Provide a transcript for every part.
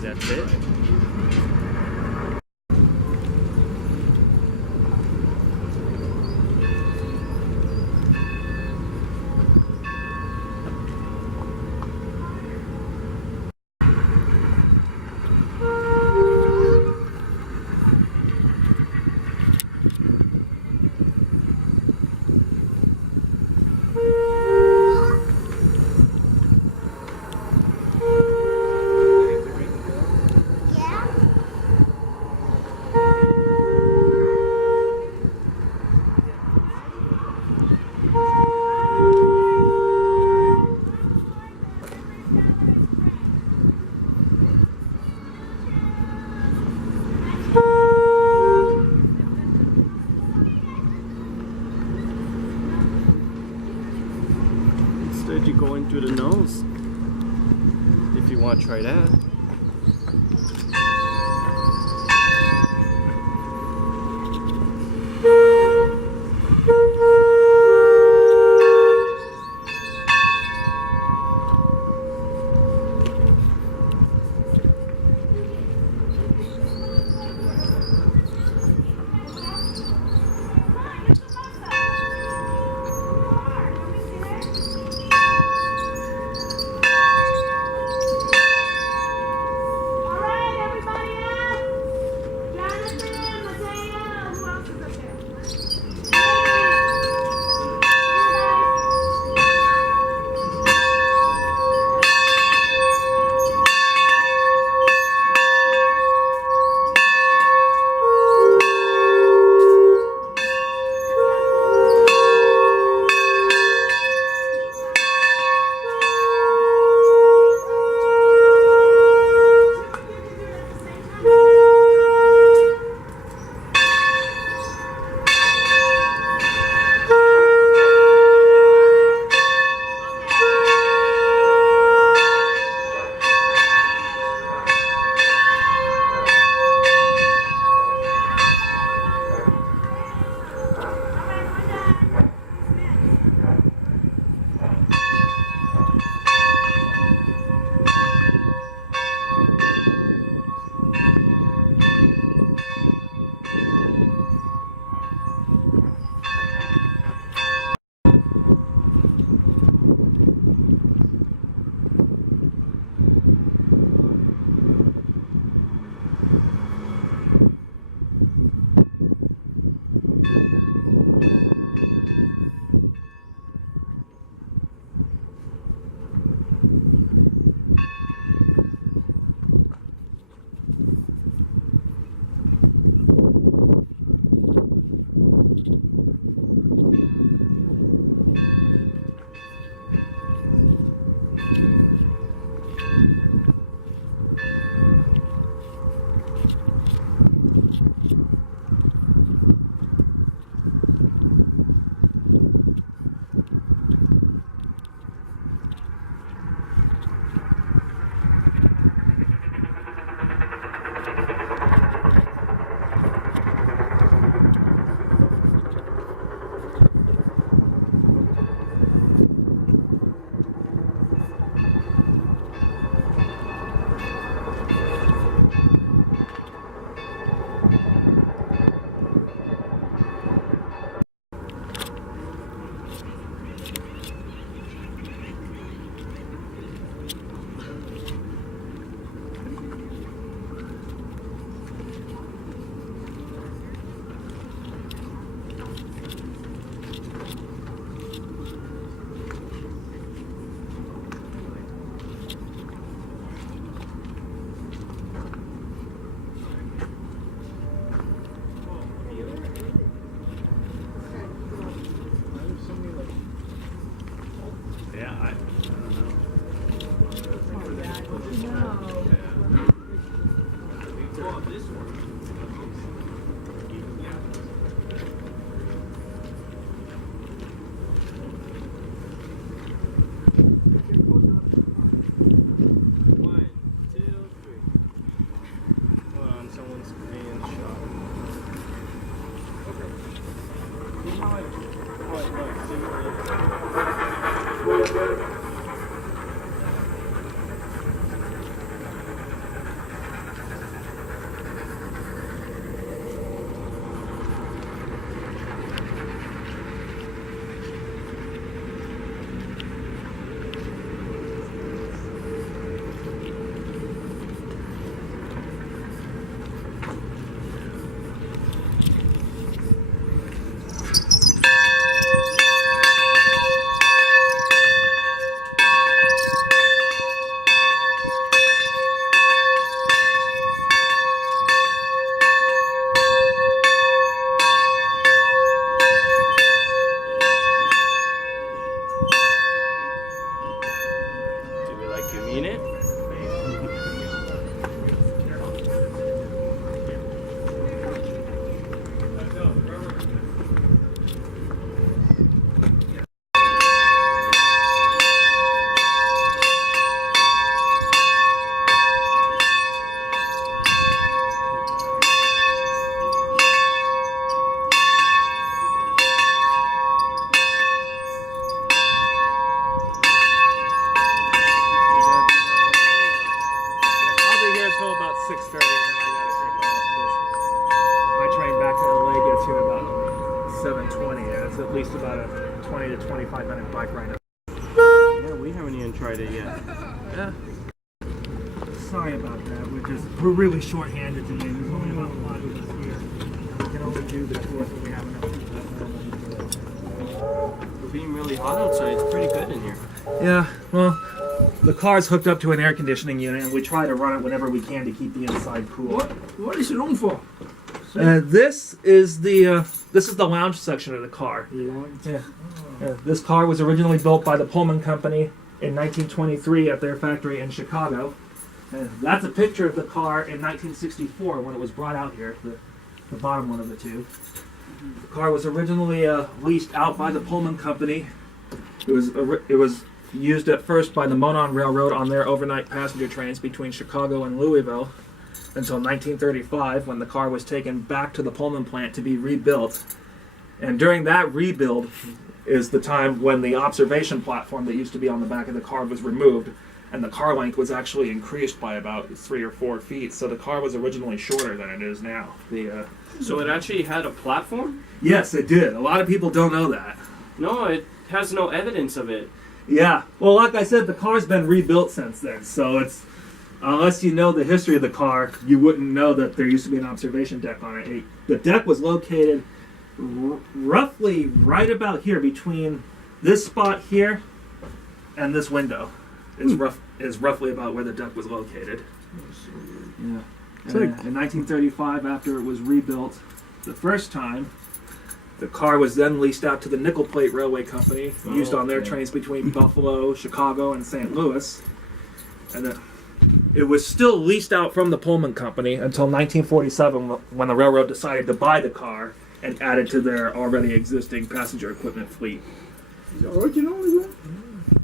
That's it. Instead, you go in through the nose if you want to try that. All right, Someone's being shot. You mean it? Until about 6:30, and then I gotta take off. My train back to LA gets here about 7:20, and it's at least about a 20 to 25 minute bike ride. Yeah, we haven't even tried it yet. Yeah. Sorry about that. We're really short-handed today. There's only about 5 of us here. We can only do the tour when we have enough people. It's being really hot outside. It's pretty good in here. Yeah. Well. The car's hooked up to an air conditioning unit, and we try to run it whenever we can to keep the inside cool. What is it on for? This is the lounge section of the car. Yeah. This car was originally built by the Pullman Company in 1923 at their factory in Chicago. And that's a picture of the car in 1964 when it was brought out here, the bottom one of the two. The car was originally leased out by the Pullman Company. It was used at first by the Monon Railroad on their overnight passenger trains between Chicago and Louisville until 1935, when the car was taken back to the Pullman plant to be rebuilt. And during that rebuild is the time when the observation platform that used to be on the back of the car was removed, and the car length was actually increased by about 3 or 4 feet. So the car was originally shorter than it is now. So it actually had a platform? Yes, it did. A lot of people don't know that. No, it has no evidence of it. Yeah, well, like I said, the car's been rebuilt since then, so it's, unless you know the history of the car, you wouldn't know that there used to be an observation deck on it. The deck was located roughly right about here, between this spot here and this window. Is roughly about where the deck was located. Yeah. In 1935, after it was rebuilt the first time, the car was then leased out to the Nickel Plate Railway Company, used on their trains between Buffalo, Chicago, and St. Louis. And then it was still leased out from the Pullman Company until 1947, when the railroad decided to buy the car and add it to their already existing passenger equipment fleet. Is it original, is it?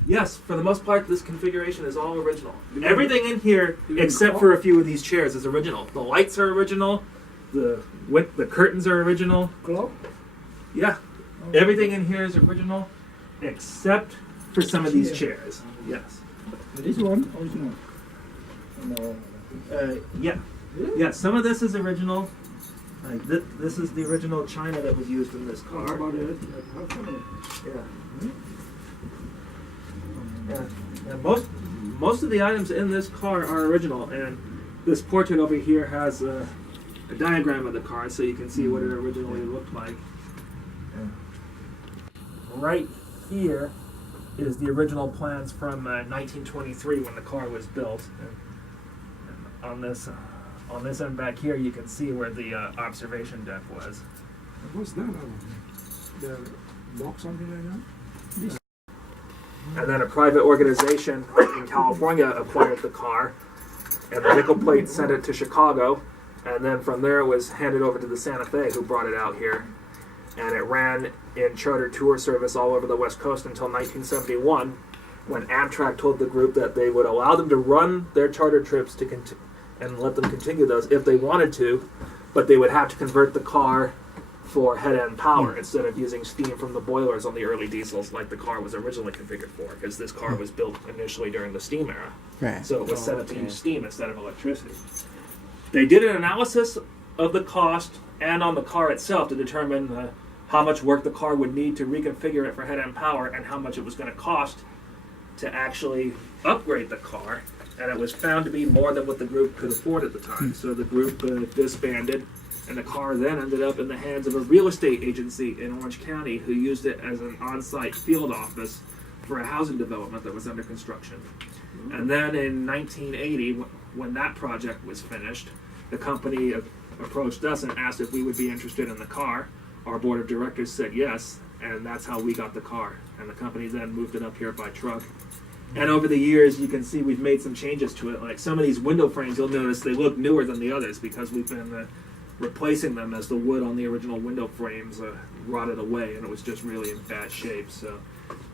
Yes, for the most part, this configuration is all original. Everything in here, except for a few of these chairs, is original. The lights are original. The curtains are original. Clock? Yeah, everything in here is original, except for some of these chairs. Yes. This one, original? No. Yeah. Really? Yeah, some of this is original. Like this is the original china that was used in this car. How about it? How funny. Yeah. Yeah. Most of the items in this car are original, and this portrait over here has a diagram of the car, so you can see what it originally looked like. Yeah. Right here is the original plans from 1923 when the car was built. And on this end back here, you can see where the observation deck was. What's that? The box, something like that? This. And then a private organization in California acquired the car and the nickel plate sent it to Chicago, and then from there it was handed over to the Santa Fe, who brought it out here, and it ran in charter tour service all over the West Coast until 1971, when Amtrak told the group that they would allow them to run their charter trips and let them continue those if they wanted to, but they would have to convert the car for head-end power instead of using steam from the boilers on the early diesels like the car was originally configured for, because this car was built initially during the steam era. Right. So it was set up to use steam instead of electricity. They did an analysis of the cost and on the car itself to determine how much work the car would need to reconfigure it for head-end power and how much it was going to cost to actually upgrade the car. And it was found to be more than what the group could afford at the time. So the group disbanded, and the car then ended up in the hands of a real estate agency in Orange County who used it as an on-site field office for a housing development that was under construction. And then in 1980, when that project was finished, the company approached us and asked if we would be interested in the car. Our board of directors said yes, and that's how we got the car. And the company then moved it up here by truck. And over the years, you can see we've made some changes to it. Like some of these window frames, you'll notice they look newer than the others because we've been replacing them as the wood on the original window frames rotted away, and it was just really in bad shape. So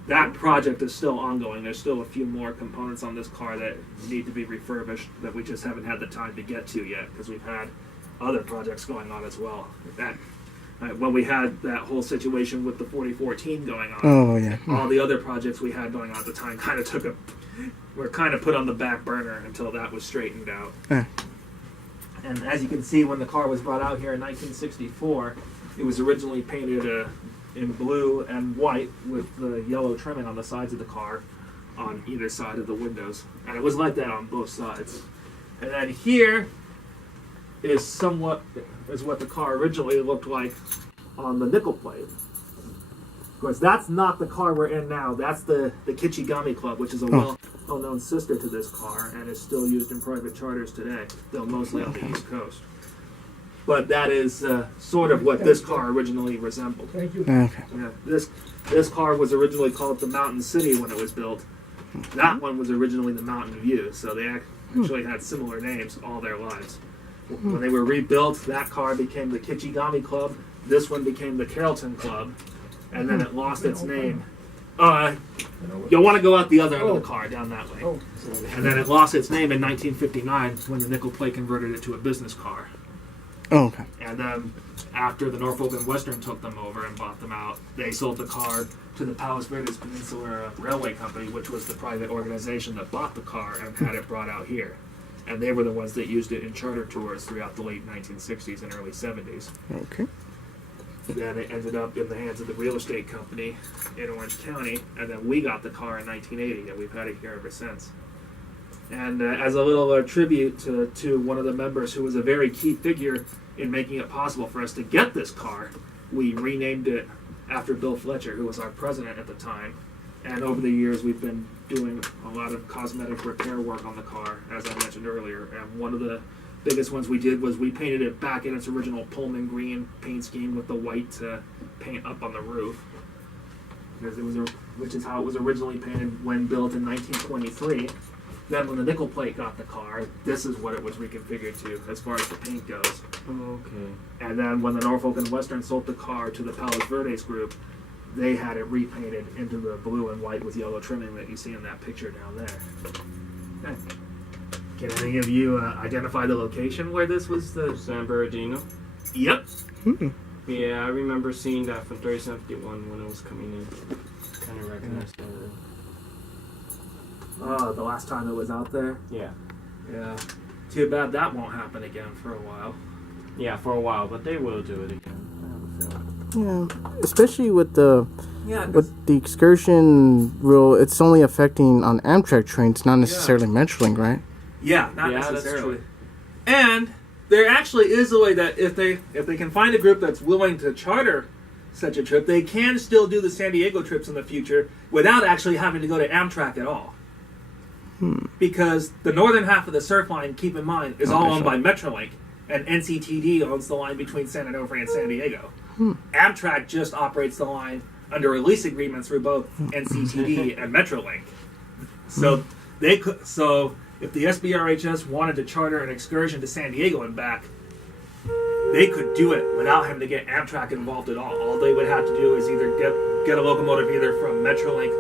that project is still ongoing. There's still a few more components on this car that need to be refurbished that we just haven't had the time to get to yet because we've had other projects going on as well. When we had that whole situation with the 4014 going on, Oh, yeah. all the other projects we had going on at the time kind of were kind of put on the back burner until that was straightened out. And as you can see, when the car was brought out here in 1964, it was originally painted in blue and white with the yellow trimming on the sides of the car on either side of the windows. And it was like that on both sides. And then here is what the car originally looked like on the nickel plate. Of course, that's not the car we're in now. That's the Kichigami Club, which is a well-known sister to this car and is still used in private charters today, though mostly on the East Coast. But that is sort of what this car originally resembled. Thank you. Okay. Yeah, this car was originally called the Mountain City when it was built. That one was originally the Mountain View, so they actually had similar names all their lives. When they were rebuilt, that car became the Kichigami Club. This one became the Carrollton Club, and then it lost its name. You'll want to go out the other end of the car, down that way. And then it lost its name in 1959 when the nickel plate converted it to a business car. Oh, okay. And then after the Norfolk and Western took them over and bought them out, they sold the car to the Palos Verdes Peninsula Railway Company, which was the private organization that bought the car and had it brought out here. And they were the ones that used it in charter tours throughout the late 1960s and early 70s. Okay. Then it ended up in the hands of the real estate company in Orange County, and then we got the car in 1980, and we've had it here ever since. And as a little tribute to one of the members who was a very key figure in making it possible for us to get this car, we renamed it after Bill Fletcher, who was our president at the time. And over the years, we've been doing a lot of cosmetic repair work on the car, as I mentioned earlier. And one of the biggest ones we did was we painted it back in its original Pullman green paint scheme with the white paint up on the roof, because which is how it was originally painted when built in 1923. Then when the nickel plate got the car, this is what it was reconfigured to as far as the paint goes. Okay. And then when the Norfolk and Western sold the car to the Palos Verdes group, they had it repainted into the blue and white with yellow trimming that you see in that picture down there. Okay. Can any of you identify the location where this was the... San Bernardino? Yep. Yeah, I remember seeing that from 3751 when it was coming in. Kind of recognized that. The last time it was out there? Yeah. Yeah. Too bad that won't happen again for a while. Yeah, for a while, but they will do it again. I have a feeling. Yeah, especially with the Yeah, excursion rule, it's only affecting on Amtrak trains, not necessarily Metrolink, right? yeah, not Yeah, that's necessarily. true. And there actually is a way that if they can find a group that's willing to charter such a trip, they can still do the San Diego trips in the future without actually having to go to Amtrak at all. Because the northern half of the Surf Line, keep in mind, is all owned by Metrolink, and NCTD owns the line between San Onofre and San Diego. Amtrak just operates the line under a lease agreement through both NCTD and Metrolink. So if the SBRHS wanted to charter an excursion to San Diego and back, they could do it without having to get Amtrak involved at all. All they would have to do is either get a locomotive either from Metrolink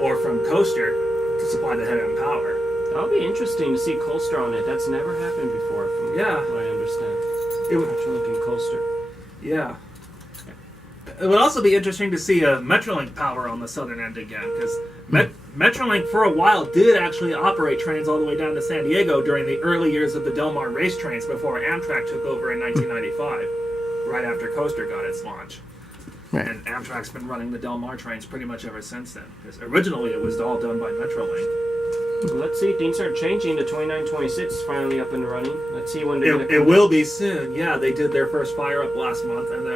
or from Coaster to supply the head-end power. That'll be interesting to see Coaster on it. That's never happened before, from what I understand. It would, Metrolink and Coaster. yeah. It would also be interesting to see a Metrolink power on the southern end again, because Metrolink for a while did actually operate trains all the way down to San Diego during the early years of the Del Mar race trains before Amtrak took over in 1995, right after Coaster got its launch. Right. And Amtrak's been running the Del Mar trains pretty much ever since then, because originally it was all done by Metrolink. Well, let's see. Things are changing. The 2926 is finally up and running. Let's see when they're going to It will be soon. Yeah, they did their first fire up last month, and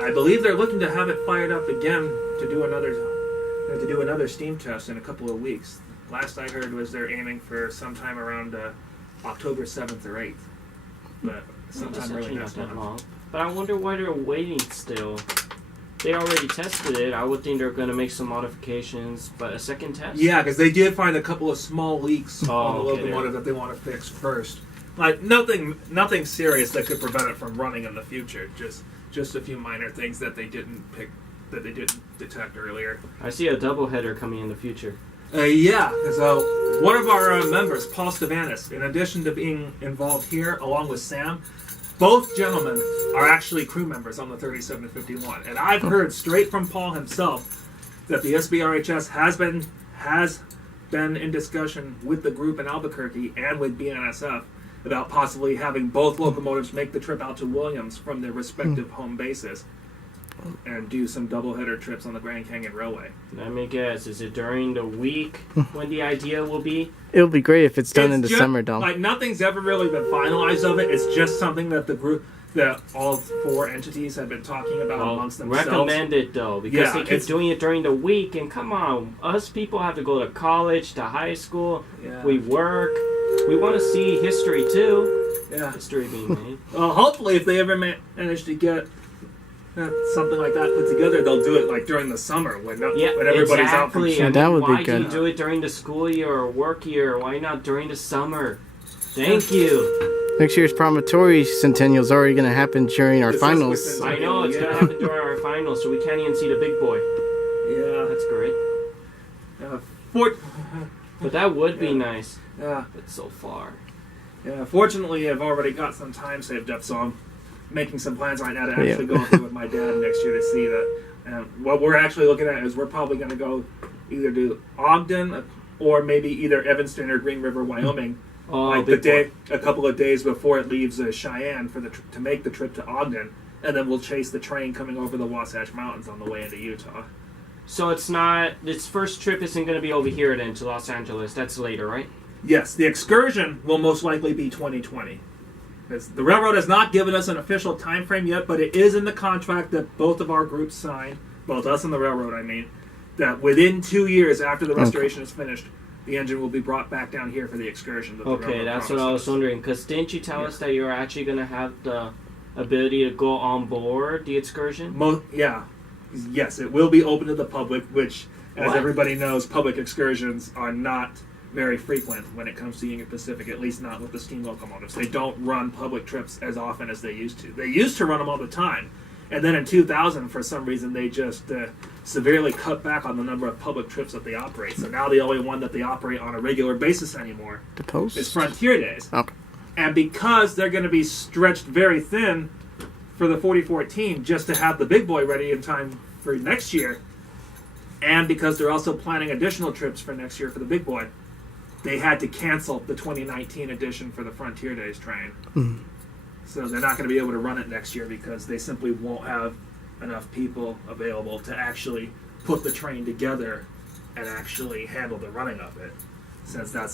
I believe they're looking to have it fired up again to do another steam test in a couple of weeks. Last I heard was they're aiming for sometime around October 7th or 8th, but sometime early next month. Long. But I wonder why they're waiting still. They already tested it. I would think they're going to make some modifications, but a second test? Yeah, because they did find a couple of small leaks on the okay, locomotive that they want to fix first. Like nothing serious that could prevent it from running in the future. Just a few minor things that they didn't detect earlier. I see a doubleheader coming in the future. Yeah, so one of our members, Paul Stavanis, in addition to being involved here, along with Sam, both gentlemen are actually crew members on the 3751. And I've heard straight from Paul himself that the SBRHS has been in discussion with the group in Albuquerque and with BNSF about possibly having both locomotives make the trip out to Williams from their respective home bases and do some doubleheader trips on the Grand Canyon Railway. Let me guess, is it during the week when the idea will be? It would be great if it's done in the summer, Dom. Like, nothing's ever really been finalized of it. It's just something that that all four entities have been talking about amongst themselves. Recommend it, though, because they keep doing it during the week, and come on, us people have to go to college, to high school, we work, we want to see history, too. Yeah. History being made. Well, hopefully, if they ever manage to get something like that put together, they'll do it like during the summer when everybody's out from school. That would be why good. do you do it during the school year or work year? Why not during the summer? Thank you. Next year's promontory centennial is already going to happen during our finals. I know, it's going to happen during our finals, so we can't even see the big boy. Yeah. That's great. But that would be nice. Yeah. It's so far. Yeah, fortunately, I've already got some time saved up, so I'm making some plans right now to actually go through with my dad next year to see that. And what we're actually looking at is we're probably going to go either to Ogden or maybe either Evanston or Green River, Wyoming. A couple of days before it leaves Cheyenne to make the trip to Ogden, and then we'll chase the train coming over the Wasatch Mountains on the way into Utah. So it's not, its first trip isn't going to be over here then to Los Angeles. That's later, right? Yes, the excursion will most likely be 2020. The railroad has not given us an official time frame yet, but it is in the contract that both of our groups signed, both us and the railroad, I mean, that within 2 years after the restoration is finished, the engine will be brought back down here for the excursion. Okay, that's what I was wondering. Because didn't you tell us that you're actually going to have the ability to go on board the excursion? Yes, it will be open to the public, which, as everybody knows, public excursions are not very frequent when it comes to Union Pacific, at least not with the steam locomotives. They don't run public trips as often as they used to. They used to run them all the time. And then in 2000, for some reason, they just severely cut back on the number of public trips that they operate. So now the only one that they operate on a regular basis anymore is Frontier Days. Okay. And because they're going to be stretched very thin for the 4014 just to have the big boy ready in time for next year, and because they're also planning additional trips for next year for the big boy, they had to cancel the 2019 edition for the Frontier Days train. Mm-hmm. So they're not going to be able to run it next year because they simply won't have enough people available to actually put the train together and actually handle the running of it. Since the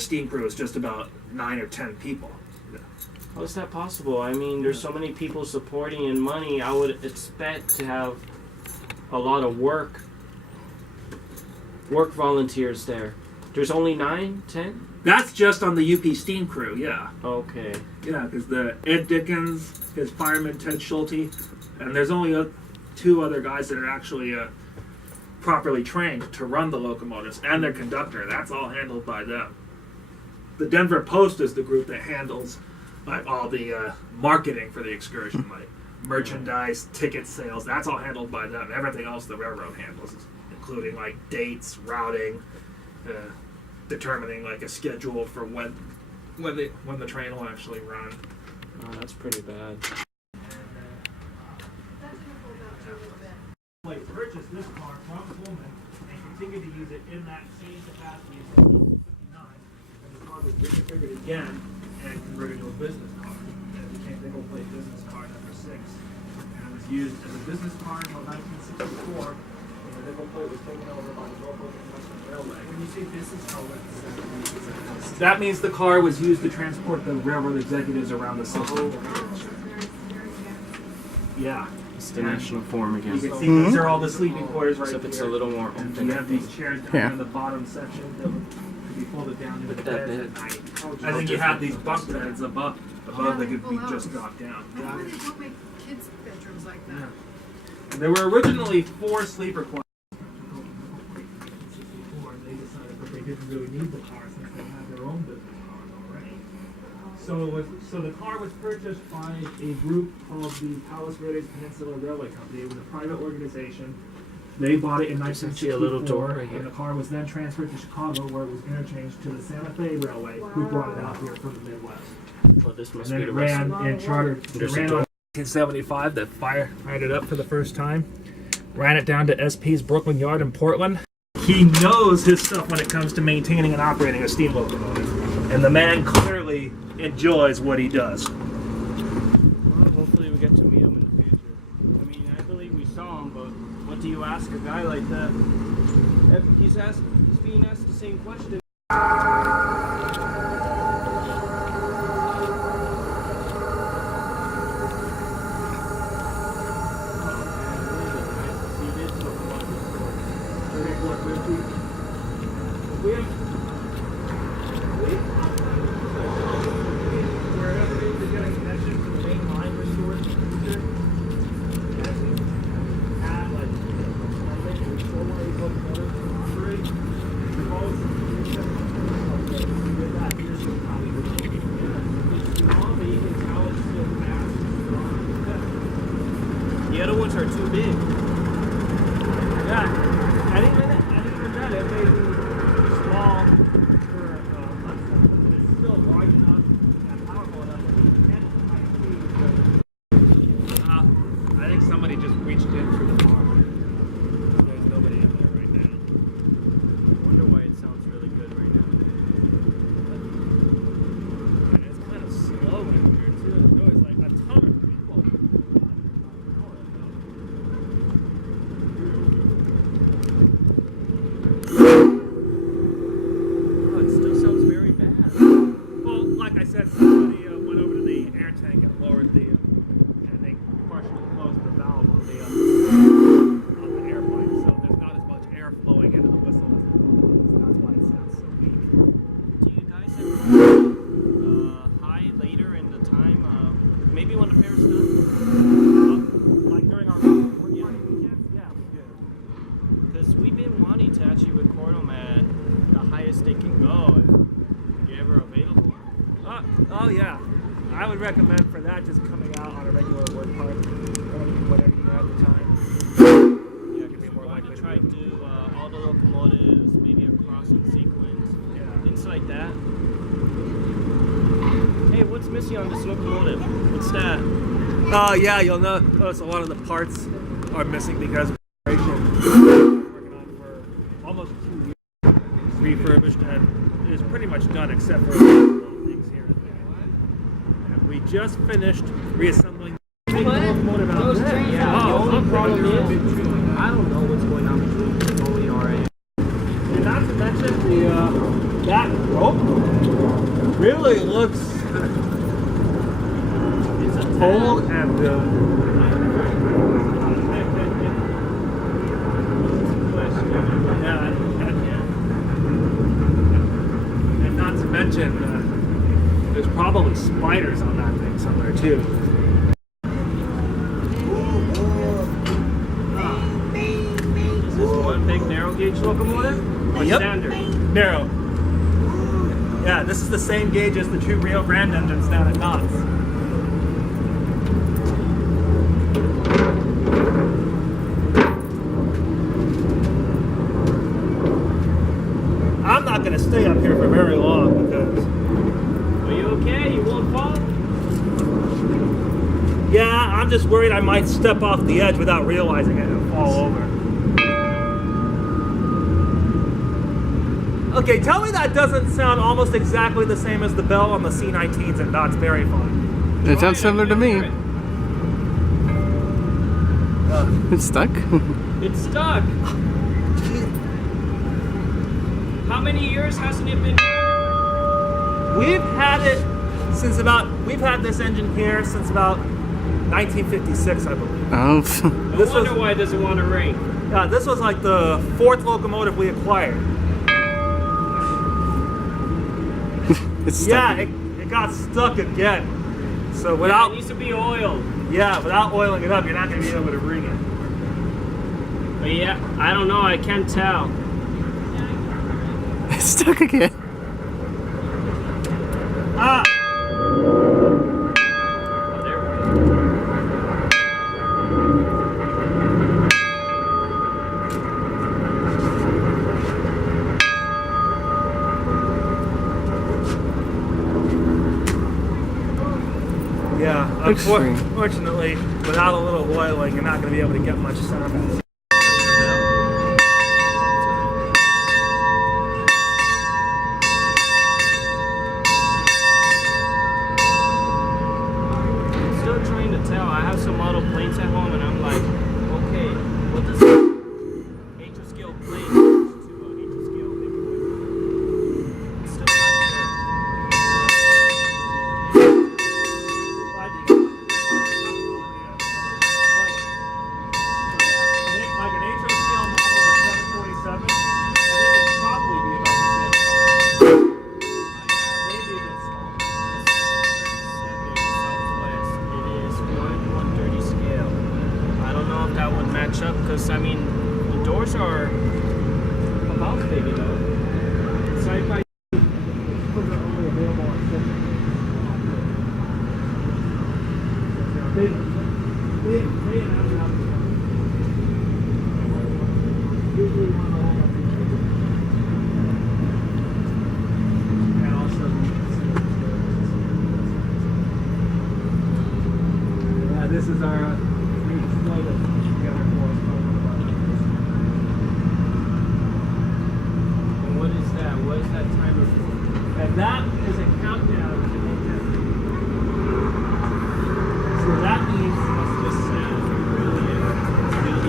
steam crew is just about 9 or 10 people. How is that possible? I mean, there's so many people supporting and money. I would expect to have a lot of work volunteers there. There's only 9, 10? That's just on the UP steam crew, yeah. Okay. Yeah, because the Ed Dickens, his fireman Ted Schulte, and there's only 2 other guys that are actually properly trained to run the locomotives, and their conductor. That's all handled by them. The Denver Post is the group that handles like all the marketing for the excursion, like merchandise, ticket sales. That's all handled by them. Everything else the railroad handles, including like dates, routing, determining like a schedule for when the train will actually run. Oh, that's pretty bad. Like purchased this car from Pullman and continued to use it in that same capacity until 1959, and the car was reconfigured again and converted to a business car. And it became nickel plate business car number 6, and it was used as a business car until 1964. And the nickel plate was taken over by the local Western Railway. When you say business car, what does that mean? That means the car was used to transport the railroad executives around the city. Yeah. It's the national form again. You can see these are all the sleeping quarters right Except here. it's a little more And open. you have these chairs down in the bottom section that could be folded down into the Look at that beds bed. at night. I think you have these bunk beds above that could be just dropped down. Why would they don't make kids' bedrooms like that? And there were originally 4 sleeper closets. They decided that they didn't really need the car since they had their own business cars already. So the car was purchased by a group called the Palos Verdes Peninsula Railway Company. It was a private organization. They bought it in 1964, see a little door right here. and the car was then transferred to Chicago, where it was interchanged to the Santa Fe Railway, who brought it out here from the Midwest. Well, this And must then be it the rest. ran in charter. It There's a ran door. on 1975. That fired it up for the first time. Ran it down to SP's Brooklyn Yard in Portland. He knows his stuff when it comes to maintaining and operating a steam locomotive, and the man clearly enjoys what he does. Well, hopefully we get to meet him in the future. I mean, I believe we saw him, but what do you ask a guy like that? He's being asked the same question. The other ones are too big. Yeah, I think that it may be small for but it's still large enough and powerful enough that we can high speed. I think somebody just reached in through the bar. There's nobody in there right now. I wonder why it sounds really good right now. And it's kind of slow in here too. There was like a ton of people. Oh, it still sounds very bad. Well, like I said, somebody went over to the air tank and lowered and they partially closed the valve on the air pipe, so there's not as much air flowing into the whistle as there was. That's why it sounds so weak. Do you guys have high later in the time? Maybe when the fair's done? Like during our working weekends? Yeah, we did. Because we've been wanting to actually record them at the highest they can go if you're ever available. Oh yeah. I would recommend for that just coming out on a regular work part, whatever you have the time. Yeah, it could be more We're likely going to to try to do all the locomotives, maybe a crossing sequence, Yeah. things like that. Hey, what's missing on this locomotive? What's that? Oh yeah, you'll notice a lot of the parts are missing because of working on for almost 2 years. Refurbished and is pretty much done except for little things here and there. And we just finished reassembling the locomotive out there. Yeah, Oh, the only problem is is, I don't know what's going on between the Foley RA. and not to mention the that rope really looks old and and not to mention there's probably spiders on that thing somewhere too. Is this one big gauge locomotive? Or Yep. standard? Narrow. Yeah, this is the same gauge as the two Rio Grande engines down at Knott's. I'm not going to stay up here for very long because... Are you okay? You won't fall? Yeah, I'm just worried I might step off the edge without realizing it and fall over. Okay, tell me that doesn't sound almost exactly the same as the bell on the C19s at Knott's Berry Farm. It sounds similar to me. It's stuck. It's stuck. How many years hasn't it been? We've had this engine here since about 1956, I believe. Oh. No This wonder was- why it doesn't want to ring. Yeah, this was like the 4th locomotive we acquired. It's stuck. Yeah, it got stuck again. So It without needs to be oiled. without oiling it up, you're not going to be able to ring it. But yeah, I don't know. I can't tell. It's stuck again. Ah! Oh, there we go. Yeah, Looks free. unfortunately, without a little oiling, you're not going to be able to get much sound out of it. I'm still trying to tell. I have some model plates at home, and I'm like, okay, what does HO scale plate to HO scale big boy? It's still not sure. Well, I think like an HO scale model of a 747, I think it'd probably be about the same size. Maybe a bit smaller. Southwest. It is 1/130 scale. I don't know if that would match up because I mean the doors are about big enough. Side by Only available on shipping. They announced how it's coming. Usually one of the whole and also yeah, this is our great flight of together for us. and what is that? What is that timer for? And that is a countdown to May 10th. So that means Must just sound really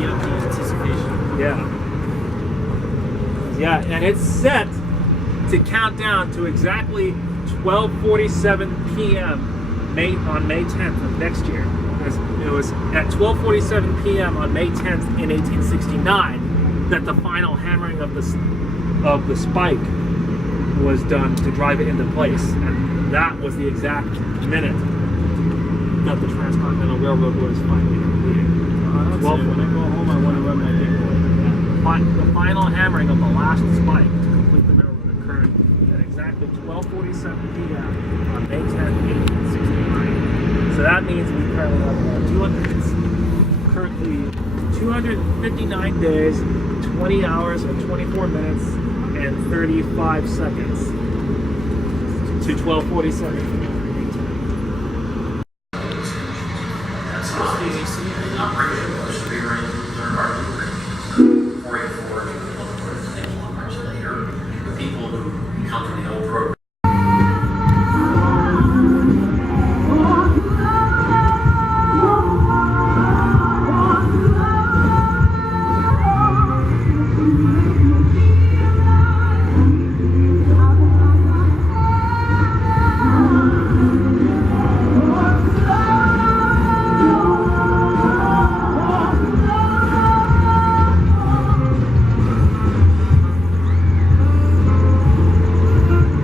up the anticipation. yeah. Yeah, and it's set to count down to exactly 12:47 p.m. on May 10th of next year. It was at 12:47 p.m. on May 10th in 1869 that the final hammering of the spike was done to drive it into place, and that was the exact minute that the Transcontinental Railroad was finally completed. Well, when I go home, I want to run my big boy. The final hammering of the last spike to complete the railroad occurred at exactly 12:47 p.m. on May 10th, 1869. So that means we currently have 259 days, 20 hours, and 24 minutes, and 35 seconds to 12:47 p.m. People who come from the old program.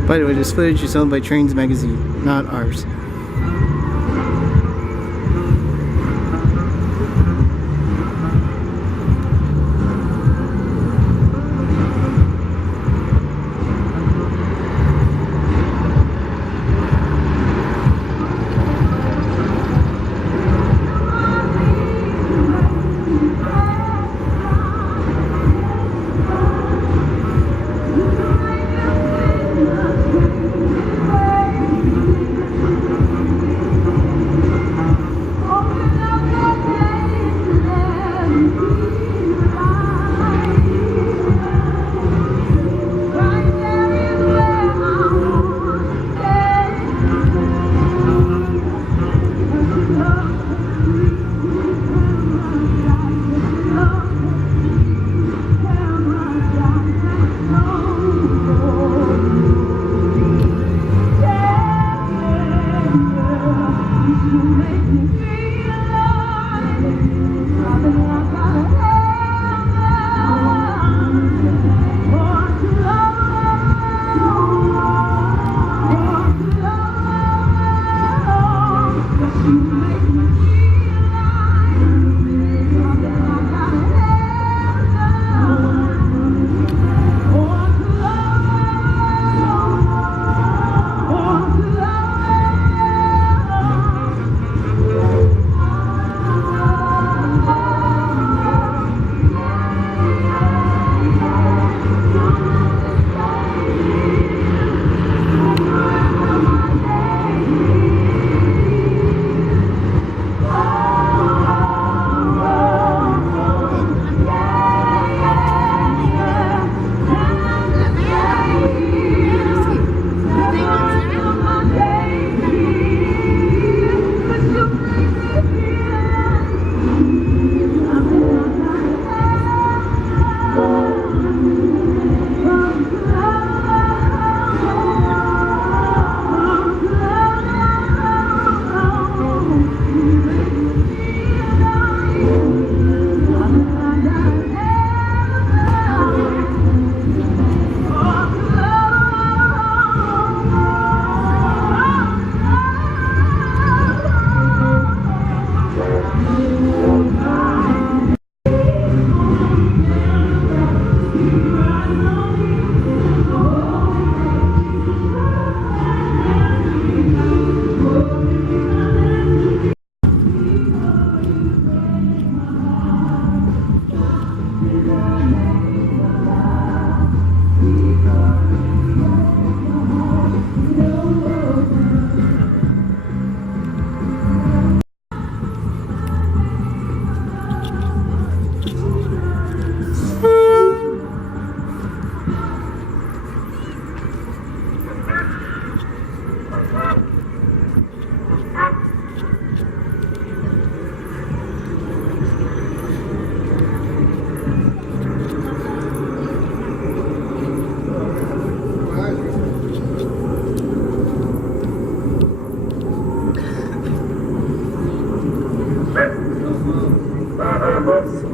By the way, this footage is owned by Trains Magazine, not ours. cameras.